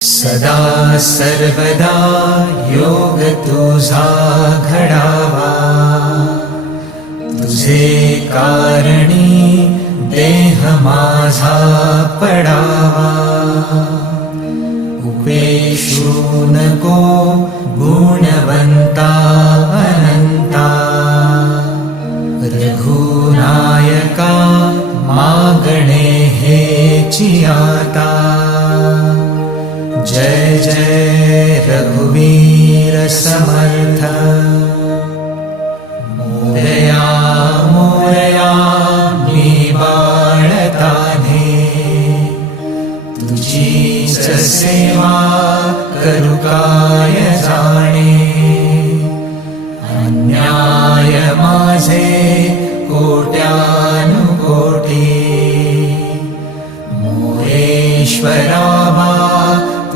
सदा सर्वदा योग तुझा घडावा तुझे कारणी देह माझा पडावा। उपेशू नको गुणवंता अनंता। रघुनायका मागणे हेची आता जय जय रघुवीर समर्थ। मोरया मोरया बाळताने तुझीच सेवा करू काय जाणे। अन्याय माझे कोट्यानुकोटी। मोरेश्वरा